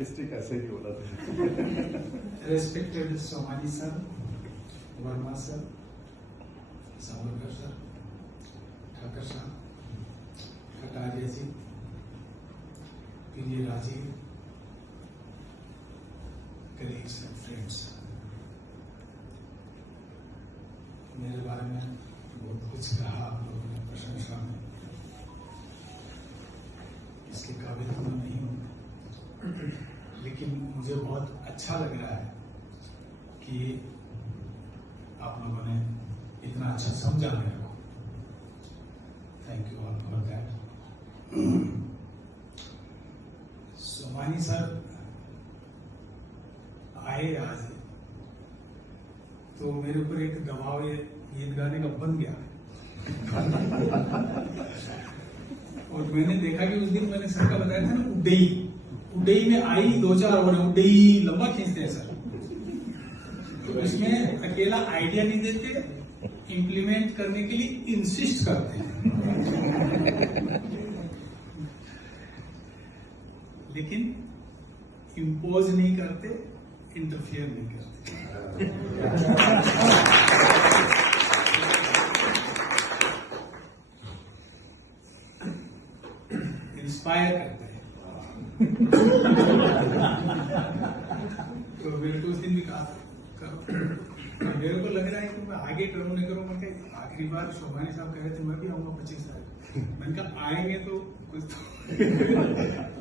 Artistic ऐसे ही बोला था। Respected Somani sir, Verma sir, Savarkar sir, Thakar साहब, कटारिया जी, प्रिय राजीव, कलीग्स एंड फ्रेंड्स, मेरे बारे में बहुत कुछ कहा आप लोगों ने प्रशंसा में, इसके काबिल तो मैं नहीं हूं, लेकिन मुझे बहुत अच्छा लग रहा है कि आप लोगों ने इतना अच्छा समझा मेरे को। Thank you all for that. Somani sir आए आज, तो मेरे ऊपर एक दबाव ये गीत गाने का बन गया। और मैंने देखा कि उस दिन मैंने सर का बताया था ना, उडई में आई 2-4 और उडई लंबा खींचते हैं सर, तो इसमें अकेला आइडिया नहीं देते, इंप्लीमेंट करने के लिए इंसिस्ट करते हैं, लेकिन इम्पोज नहीं करते, इंटरफियर नहीं करते। इंस्पायर करते हैं। तो मेरे को उस दिन भी कहा करो, मेरे को लग रहा है कि मैं आगे करूं नहीं करूं। मैं आखिरी बार शोभानी साहब कह रहे थे मैं भी आऊंगा 25 साल, मैंने कहा आएंगे तो कुछ तो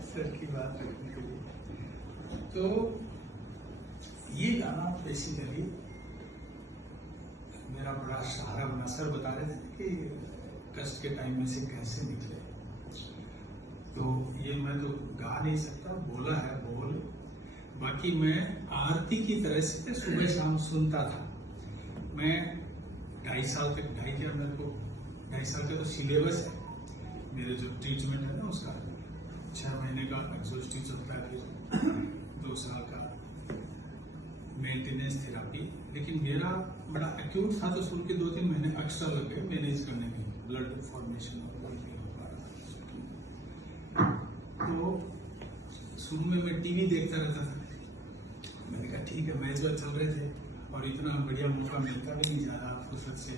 सर की बात रखने के लिए। तो ये गाना बेसिकली मेरा बड़ा सहारा बना। सर बता रहे थे कि कष्ट के टाइम में से कैसे निकले, तो ये मैं तो गा नहीं सकता, बोला है बोल। बाकी मैं आरती की तरह से सुबह शाम सुनता था। मैं 2.5 साल के अंदर को 2.5 साल का तो सिलेबस है मेरे, जो ट्रीटमेंट है ना उसका 6 महीने का एक्सोस्टिव चलता है, फिर 2 साल का मेंटेनेंस थेरापी। लेकिन मेरा बड़ा एक्यूट था, तो सुन के 2-3 महीने एक्स्ट्रा लग गए मैनेज करने में, ब्लड फॉर्मेशन और तो शुरू में मैं टीवी देखता रहता था। मैंने कहा ठीक है, मैच वैच चल रहे थे और इतना बढ़िया मौका मिलता भी नहीं ज्यादा फुर्सत से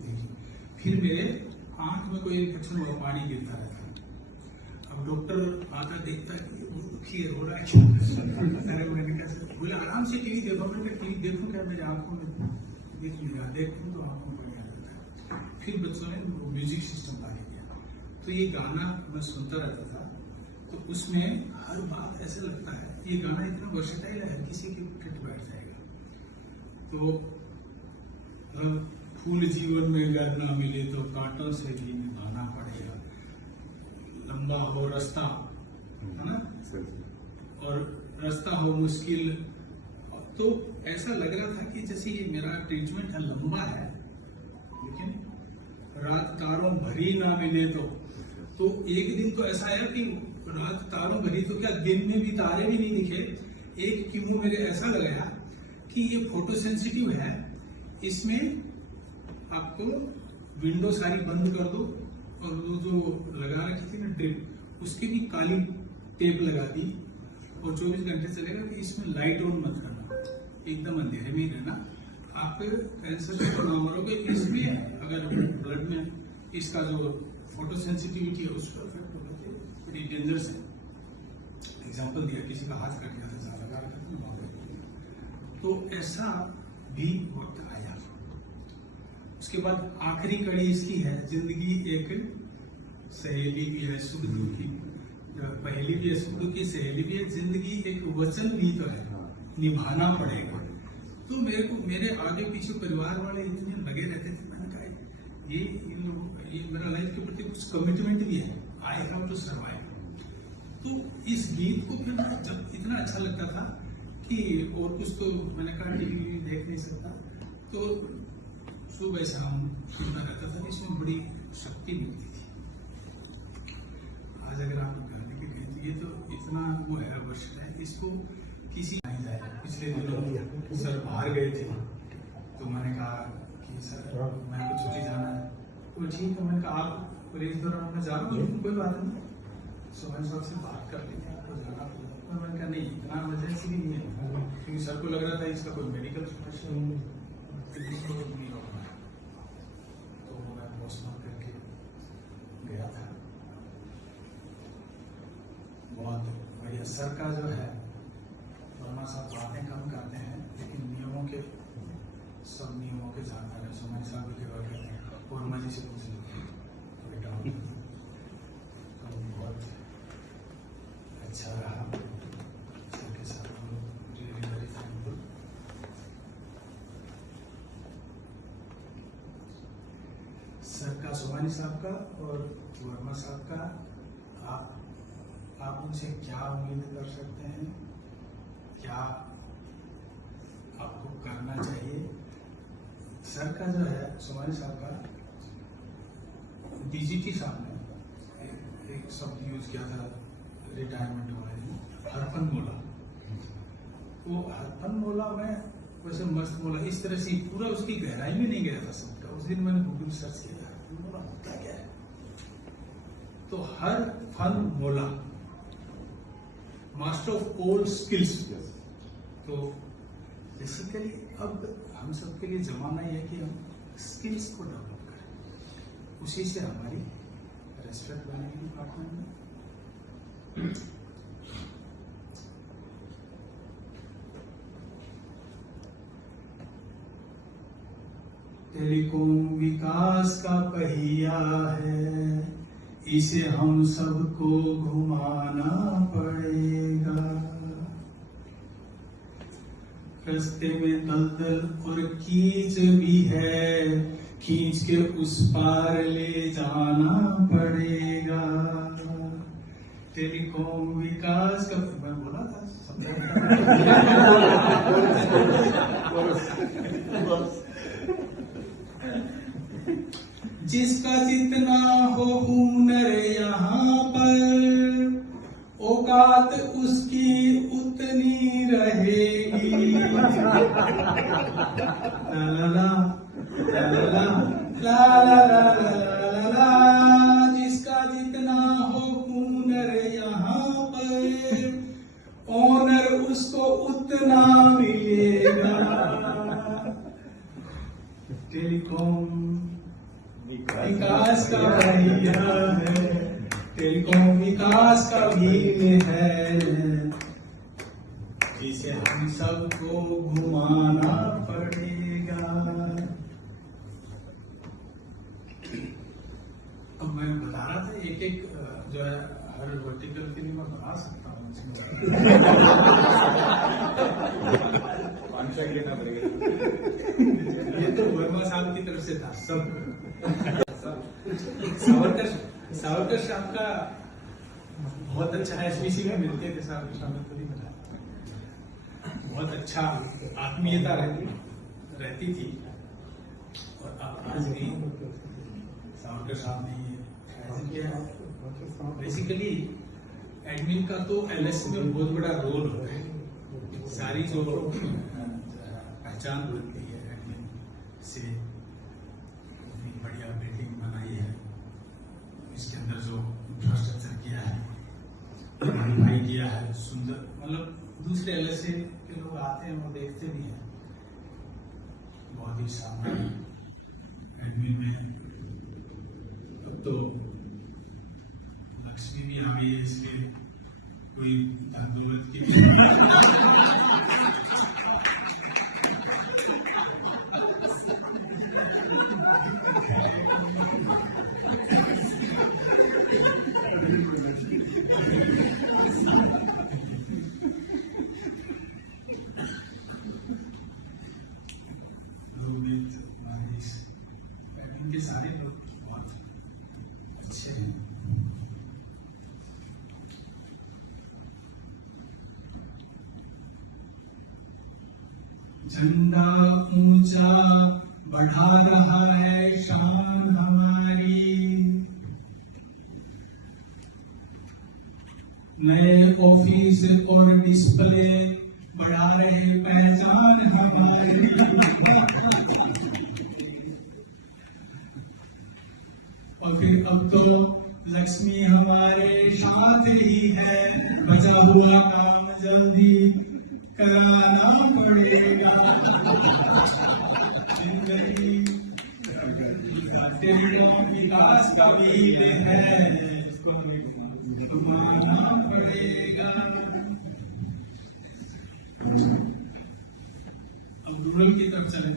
देखी। फिर मेरे आंख में कोई इन्फेक्शन हुआ, पानी गिरता रहता। अब डॉक्टर आता देखता कि दुखी हो रहा है क्या। मैंने कहा बोला आराम से टीवी देखो। मैंने कहा टीवी देखूं क्या, मेरे आंखों में दिख नहीं रहा, देखूं तो आंखों में बढ़िया रहता है। फिर बच्चों ने म्यूजिक सिस्टम ला दिया, तो ये गाना मैं सुनता रहता था। तो उसमें हर बात ऐसे लगता है ये गाना इतना वर्सेटाइल है, किसी के फिट बैठ जाएगा। तो फूल जीवन में अगर ना मिले तो कांटों से भी निभाना पड़ेगा, लंबा हो रास्ता है ना, और रास्ता हो मुश्किल। तो ऐसा लग रहा था कि जैसे ये मेरा ट्रीटमेंट है लंबा है, लेकिन रात तारों भरी ना मिले तो एक दिन तो ऐसा आया कि रात तारों भरी तो क्या, दिन में भी तारे भी नहीं दिखे। एक कीमो मेरे ऐसा लगाया कि ये फोटो सेंसिटिव है, इसमें आपको विंडो सारी बंद कर दो, और वो जो लगा रखी थी ना ड्रिप, उसकी भी काली टेप लगा दी, और 24 घंटे चलेगा कि इसमें लाइट ऑन मत करना, एकदम अंधेरे में ही रहना, आप कैंसर से तो ना मरोगे। इसमें अगर ब्लड में इसका जो फोटो सेंसिटिविटी है उस पर इफेक्ट होगा, बड़ी डेंजरस है। एग्जाम्पल दिया, किसी का हाथ कट गया था, ज्यादा लगा रखा था, तो ऐसा भी वक्त आया। उसके बाद आखिरी कड़ी इसकी है, जिंदगी एक सहेली भी है सुख दुख की, पहेली भी है सुख दुख की, सहेली भी है, जिंदगी एक वचन भी तो है, निभाना पड़ेगा। तो मेरे को मेरे आगे पीछे परिवार वाले इतने लगे रहते थे, मैंने कहा ये मेरा लाइफ के प्रति कुछ कमिटमेंट भी है, आई हैव टू सर्वाइव। तो इस गीत को फिर जब इतना अच्छा लगता था कि और कुछ तो मैंने कहा टीवी देख नहीं सकता, तो सुबह शाम सुनता रहता था, इसमें बड़ी शक्ति मिलती थी। आज अगर आप गाने की कहें, ये तो इतना वो है, वर्ष है, इसको किसी नहीं जाए। पिछले दिनों सर बाहर गए थे, तो मैंने कहा कि सर मैं कुछ छुट्टी जाना है, तो ठीक है। मैंने कहा आप प्लीज दौरान मैं जा रहा हूँ, कोई बात नहीं। सुभाष साहब से बात कर लेते हैं, आपको जाना पड़ेगा। तो मैंने कहा नहीं, इतना इमरजेंसी भी नहीं है, क्योंकि सर को लग रहा था इसका कोई मेडिकल समस्या नहीं होगा। तो मैं पोस्टमार्टम करके गया था। बहुत बढ़िया सर का जो है, वर्मा साहब बातें कम करते हैं लेकिन नियमों के, सब नियमों के जानकार है। सुभाष साहब की सेवा करते हैं, वर्मा जी से पूछ लीजिए बेटा। तो बहुत अच्छा रहा सर के साथ, रियली वेरी थैंकफुल। सर का, सुभानी साहब का और वर्मा साहब का, आप उनसे क्या उम्मीद कर सकते हैं, क्या आपको करना चाहिए? सर का जो है, सुभानी साहब का, डीजीटी साहब ने एक शब्द यूज किया था रिटायरमेंट वाले ने, हरपन मोला। वो हरपन मोला में वैसे मस्त मोला, इस तरह से पूरा उसकी गहराई में नहीं गया था शब्द का। उस दिन मैंने गूगल सर्च किया, हरपन मोला होता क्या है? तो हर फन मोला, मास्टर ऑफ ऑल स्किल्स। तो बेसिकली अब हम सबके लिए जमाना यह है कि हम स्किल्स को डेवलप करें, उसी से हमारी रेस्पेक्ट बनेगी डिपार्टमेंट में। टेलीकॉम विकास का पहिया है, इसे हम सबको घुमाना पड़ेगा। रास्ते में दलदल और कीच भी है, खींच के उस पार ले जाना पड़ेगा। टेलीकॉम विकास का, मैं बोला था जिसका जितना हो हुनर यहाँ पर, औकात उसकी उतनी रहेगी। ला ला ला ला ला ला ला, जिसका जितना हो हुनर यहाँ पर, ऑनर उसको उतना मिलेगा। टेलीकॉम विकास का पहिया है, टेलीकॉम विकास का भी है, जिसे हम सबको घुमाना पड़ेगा। अब मैं बता रहा था एक एक जो है हर वर्टिकल के लिए मैं बना सकता हूँ, लेना पड़ेगा। ये तो वर्मा साहब की तरफ से था सब। सावरकर साहब का बहुत अच्छा है, एसपीसी में मिलते थे साहब, शामिल तो नहीं बना, बहुत अच्छा आत्मीयता रहती थी। और अब आज भी सावरकर साहब ने किया। बेसिकली एडमिन का तो एलएससी में बहुत बड़ा रोल होता है, सारी जो पहचान बनती है एडमिन से, बढ़िया बिल्डिंग बनाई है, इसके अंदर जो इंफ्रास्ट्रक्चर किया है, मॉडिफाई किया है, सुंदर, मतलब दूसरे एलएसए के लोग आते हैं वो देखते भी हैं, बहुत ही शानदार एडमिन में। अब तो लक्ष्मी भी आ गई है, इसलिए कोई धन दौलत की के सारे लोग बहुत अच्छे हैं। झंडा ऊंचा बढ़ा रहा है शान हमारी, नए ऑफिस और डिस्प्ले बढ़ा रहे पहचान हमारी। और फिर अब तो लक्ष्मी हमारे साथ ही है, बचा हुआ काम जल्दी कराना पड़ेगा। जिंदगी तेरा विकास का मील है, घुमाना पड़ेगा। अब रूरल की तरफ चले।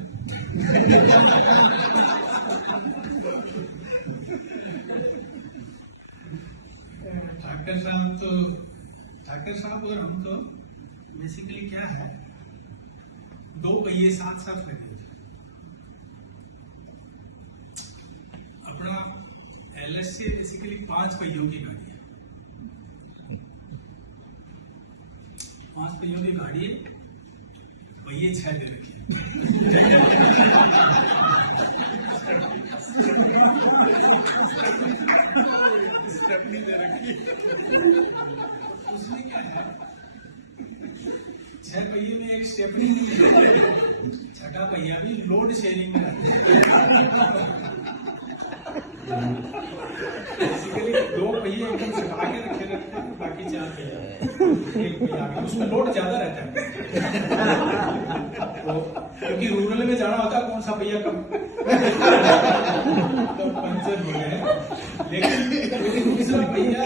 ठाकर साहब और हम तो बेसिकली क्या है, दो पहिए साथ साथ लगे थे। अपना LSC बेसिकली 5 पहियों की गाड़ी है, 5 पहियों की गाड़ी है, पहिए 6 दे रखी है। उसमें क्या है, 6 पहिए में एक स्टेपनी, छठा पहिया भी लोड शेयरिंग में रहता है। बेसिकली 2 पहिए एकदम सटा के रखे रहते हैं, बाकी 4 पहिया एक पहिया आगे, उसमें लोड ज्यादा रहता है। तो क्योंकि रूरल में जाना होता है, कौन सा पहिया कम तो पंचर हो गए। लेकिन दूसरा पहिया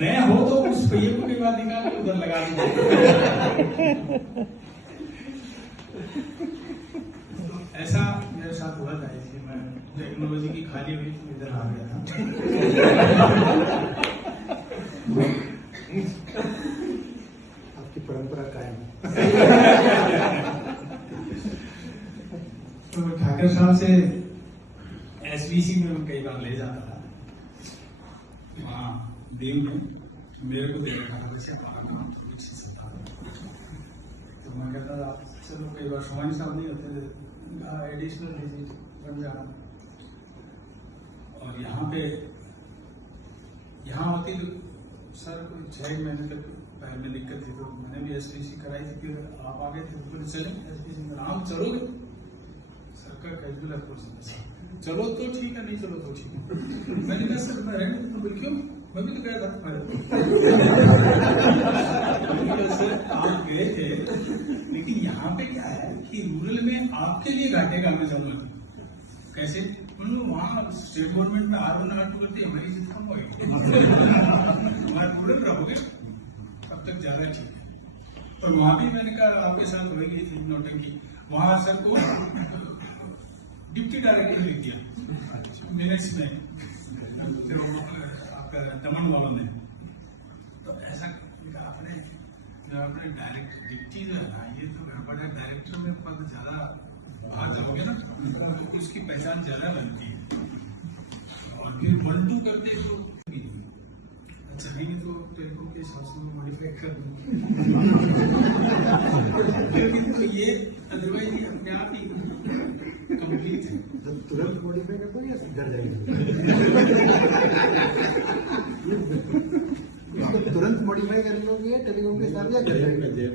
नया हो तो उस पहिए को भी बात निकाल के उधर लगा देंगे। ऐसा मेरे साथ हुआ था, इसलिए मैं टेक्नोलॉजी की खाली हुई तो इधर आ गया था। आपकी परंपरा कायम। तो ठाकर साहब से SBC में मैं कई बार ले जाता था, वहाँ देव में मेरे को दे रखा था, वैसे कुछ था। तो मैं कहता था चलो, कई बार सोमानी साहब नहीं होते थे, एडिशनल विजिट बन जाना। और यहाँ होती तो सर कोई 6 महीने तक पैर में दिक्कत थी, तो मैंने भी SBC कराई थी। फिर आप आ गए थे, तो चले SBC में, आप चलोगे? सर का कैजुअल अप्रोच, चलो तो ठीक है, नहीं चलो तो ठीक है। मैंने कहा सर मैं रहने तो बोल क्यों, मैं भी तो गया था। सर आप गए थे, लेकिन यहाँ पे क्या है कि रूरल में आपके लिए घाटे का मैं जाऊंगा। कैसे? वहाँ स्टेट गवर्नमेंट में R1 R2 करती है, हमारी इज्जत कम होगी। हमारे रूरल रहोगे तब तक ज्यादा ठीक है। और वहाँ भी मैंने कहा आपके साथ हो गई थी नौटंकी, वहाँ सर को डिप्टी डायरेक्टर लिख दिया मिनट्स में, फिर आपका दमन भवन में। तो ऐसा आपने डायरेक्ट डिप्टी जो है ना, ये तो गड़बड़ है। डायरेक्टर में पद ज्यादा बाहर जाओगे ना, तो उसकी पहचान ज्यादा बनती है। और फिर 1-2 करते तो छवि में तो टेलीफोन के हिसाब से मॉडिफाई कर दूँ, लेकिन तो ये अदरवाइज ये अपने आप ही कंप्लीट है। तुरंत मॉडिफाई कर दो या घर जाएंगे? तुरंत मॉडिफाई कर लोगे टेलीकॉम के साथ या घर जाएंगे? जेब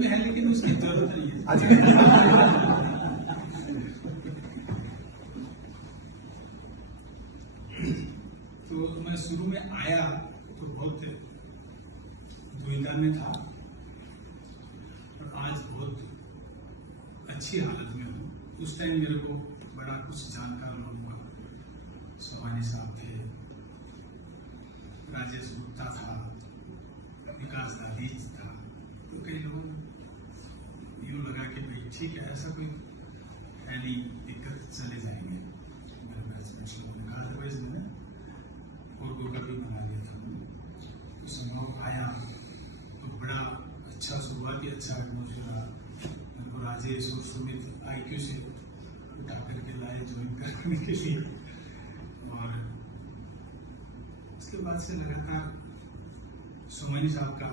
में है, लेकिन उसकी जरूरत नहीं है। तो मैं शुरू में आया तो बहुत दुविधा में था, और आज बहुत अच्छी हालत में हूँ। उस टाइम मेरे को बड़ा कुछ जानकार लोग हुआ, सोमानी साहब थे, राजेश गुप्ता था, विकास दादीज था। तो कई लोग यूँ लगा कि भाई ठीक है, ऐसा कोई है नहीं, दिक्कत चले जाएंगे। मेरे बैचमेट्स लोगों ने कहा था, वैसे मैंने उर्दू का भी बना लिया था। तो संभव आया तो बड़ा अच्छा, शुरुआती अच्छा एटमोसफियर रहा। मेरे को राजेश और सुमित IQ से उठा करके लाए ज्वाइन करने के लिए, और उसके बाद से लगातार सोमानी साहब का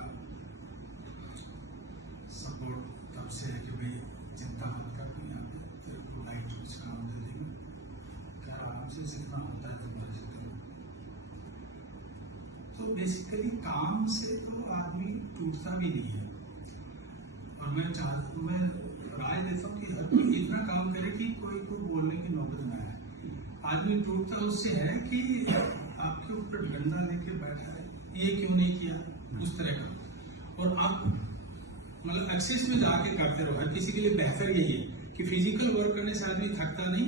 सपोर्ट तब से है कि भाई चिंता मत कर, तेरे को लाइट कुछ काम दे देंगे, क्या आराम से जितना होता है तुम्हारे से। तो बेसिकली काम से तो आदमी टूटता भी नहीं है। और मैं राय देता हूँ कि हर कोई इतना काम करे कि कोई को बोलने की नौबत ना आए। आदमी टूटता उससे है कि आपके ऊपर डंडा लेके बैठा है, ये क्यों नहीं किया, उस तरह का। और आप मतलब एक्सेस में जाके करते रहो। हर किसी के लिए बेहतर यही है कि फिजिकल वर्क करने से आदमी थकता नहीं,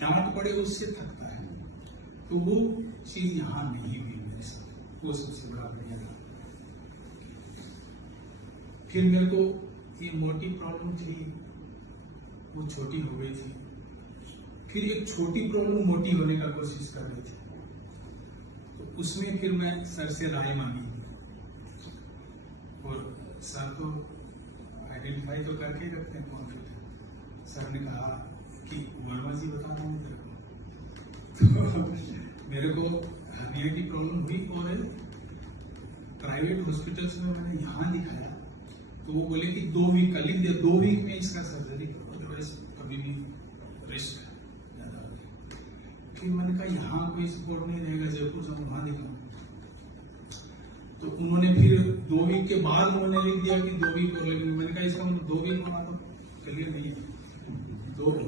डांट पड़े उससे थकता है। तो वो चीज यहाँ नहीं हुई मेरे साथ, वो सबसे बड़ा बढ़िया था। फिर मेरे को ये मोटी प्रॉब्लम थी, वो छोटी हो गई थी। फिर एक छोटी प्रॉब्लम मोटी होने का कोशिश कर रही थी, तो उसमें फिर मैं सर से राय मांगी और सर तो आइडेंटिफाई तो करके ही रखते हैं कौन फिट है। सर ने कहा कि वर्मा जी बता रहा हूँ तेरे को। तो मेरे को हर्निया की प्रॉब्लम हुई और प्राइवेट हॉस्पिटल्स में मैंने यहाँ दिखाया, तो वो बोले कि 2 वीक का लिख दिया, 2 वीक में इसका सर्जरी करो, अदरवाइज कभी भी रिस्क ज्यादा हो गया। फिर मैंने कहा यहाँ कोई सपोर्ट नहीं रहेगा, जयपुर से वहां दिखाऊं। तो उन्होंने फिर 2 वीक के बाद उन्होंने लिख दिया कि 2 वीक और लगेंगे। मैंने कहा इसका मतलब 2 वीक होना तो क्लियर नहीं है,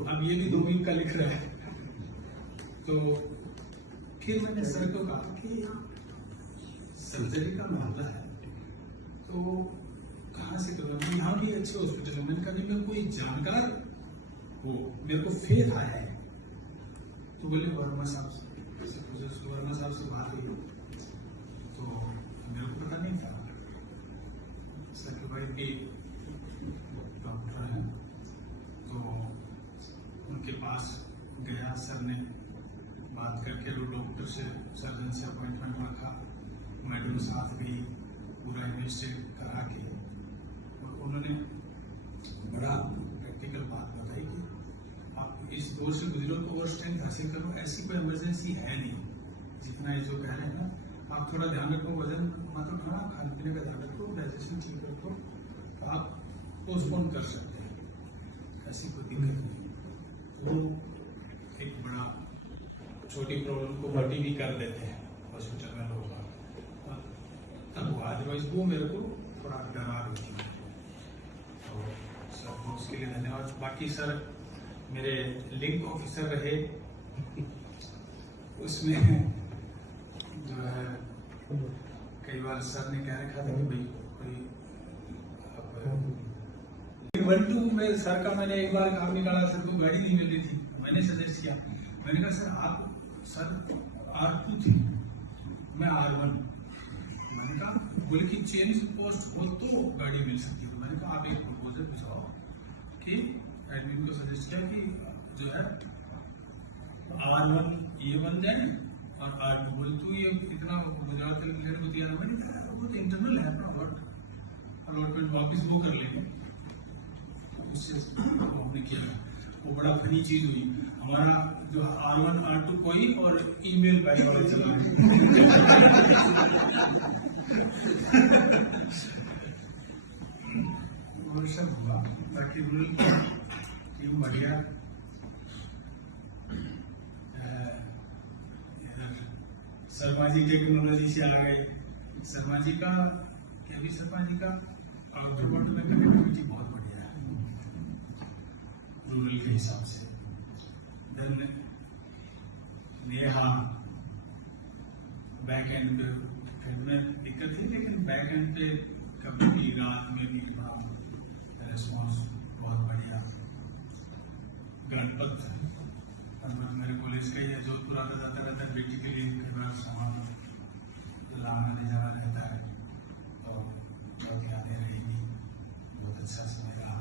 अब ये भी 2 वीक का लिख रहा है। तो फिर मैंने सर को कहा कि सर्जरी का मामला है तो कहाँ से करूँगा, यहाँ भी अच्छे हॉस्पिटल है। मैंने कहा कि मैं कोई जानकार हो, मेरे को फेथ आया है। तो बोले वर्मा साहब से, वर्मा साहब से बात हुई तो मेरे को पता नहीं था। सर के भाई भी डॉक्टर हैं, तो उनके पास गया। सर ने बात करके वो डॉक्टर से, सर्जन से अपॉइंटमेंट रखा। मैडम साथ गई, पूरा इन्वेस्टिगेट करा के उन्होंने बड़ा प्रैक्टिकल बात बताई कि आप इस दौर से गुजरो तो और स्ट्रेंथ हासिल करो, ऐसी कोई इमरजेंसी है नहीं। जितना ये जो कह रहे हैं ना, आप थोड़ा ध्यान रखो, वजन मत उठाना, खाने पीने का ध्यान रखो, डाइजेशन ठीक रखो, तो आप पोस्टपोन कर सकते हैं, ऐसी कोई दिक्कत नहीं। वो एक बड़ा छोटी प्रॉब्लम को बड़ी भी कर देते हैं हॉस्पिटल में लोग। तब अदरवाइज वो मेरे को थोड़ा डरा रही थी। तो सर को उसके लिए धन्यवाद। बाकी सर मेरे लिंक ऑफिसर रहे, उसमें जो है कई बार सर ने कह रखा था कि भाई कोई 1-2 में सर का मैंने एक बार काम निकाला, सर को गाड़ी नहीं मिल रही थी, मैंने सजेस्ट किया, मैंने कहा सर आप सर R2 थी, मैं R1। मैंने कहा बोले कि चेंज पोस्ट हो तो गाड़ी मिल सकती है। मैंने कहा आप एक प्रपोजल भिजवाओ कि एडमिन को सजेस्ट किया कि जो है R1 ये बन जाए और R2 बोले तू ये इतना गुजरात के प्लेयर को दिया। मैंने कहा वो तो इंटरनल है अपना अलॉटमेंट वापिस वो कर लेंगे। उससे हमने किया, वो बड़ा फनी चीज हुई। हमारा जो R1 R2 कोई और ईमेल बैच वाले चला और सब हुआ। बाकी टीम बढ़िया। शर्मा जी टेक्नोलॉजी से आ गए। शर्मा जी का क्या भी शर्मा जी का आउटपुट में कनेक्टिविटी बहुत बढ़िया है रूरल के हिसाब से। देन नेहा बैक एंड पे हेड में दिक्कत थी, लेकिन बैक एंड पे कभी भी रात में भी रेस्पॉन्स बहुत बढ़िया। गणपत मेरे कॉलेज का ही है, जोधपुर आता जाता रहता है, बेटी के लिए सामान लाना ले जाना रहता है, तो बहुत यादें रहेगी। बहुत अच्छा समय रहा।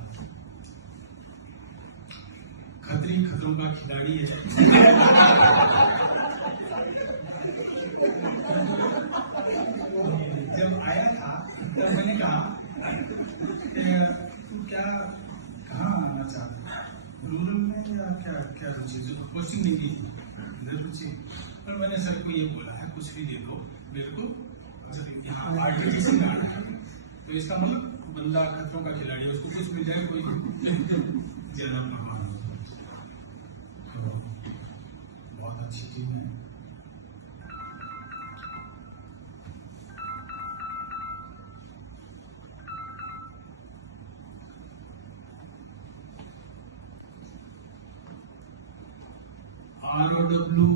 खतरी खतरों का खिलाड़ी है। जब आया था तब मैंने कहा तुम क्या कहाँ आना चाहते हो, रूरल में या क्या क्या रुचि, जो कोचिंग नहीं की इधर रुचि। पर मैंने सर को ये बोला है कुछ भी देखो मेरे को यहाँ आर्टिफिशियल में आना है, तो इसका मतलब बंदा खतरों का खिलाड़ी है, उसको कुछ मिल जाए कोई ज्यादा प्रभाव। तो बहुत अच्छी चीज है। ROW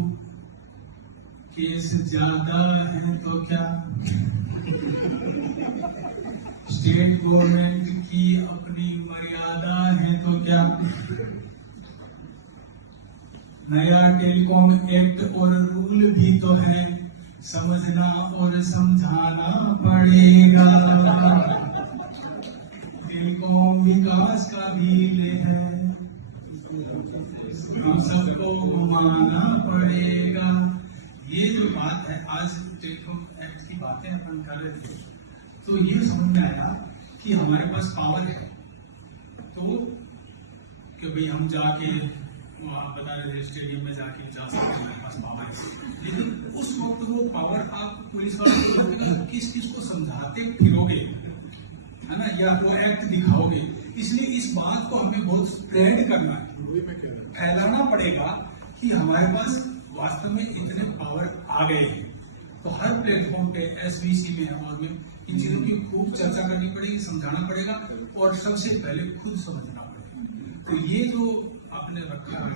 केस ज्यादा है तो क्या, स्टेट गवर्नमेंट की अपनी मर्यादा है तो क्या, नया टेलीकॉम एक्ट और रूल भी तो है, समझना और समझाना पड़ेगा। टेलीकॉम विकास का बिल है, हम सबको घुमाना पड़ेगा। ये जो बात है, आज टेलीकॉम एक्ट की बातें अपन कर रहे थे, तो ये समझ में आया कि हमारे पास पावर है, तो कि भाई हम जाके वहाँ बता रहे थे स्टेडियम में जाके जा सकते हैं, हमारे पास पावर है। लेकिन उस वक्त वो पावर आप पुलिस वालों को लगेगा किस चीज को समझाते फिरोगे, है ना, या वो एक्ट दिखाओगे। इसलिए इस बात को हमें बहुत प्रेरित करना है, फैलाना पड़ेगा कि हमारे पास वास्तव में इतने पावर आ गए हैं। तो हर प्लेटफॉर्म पे SBC में और में इन चीजों की खूब चर्चा करनी पड़ेगी, समझाना पड़ेगा और सबसे पहले खुद समझना पड़ेगा। तो ये जो आपने रखा है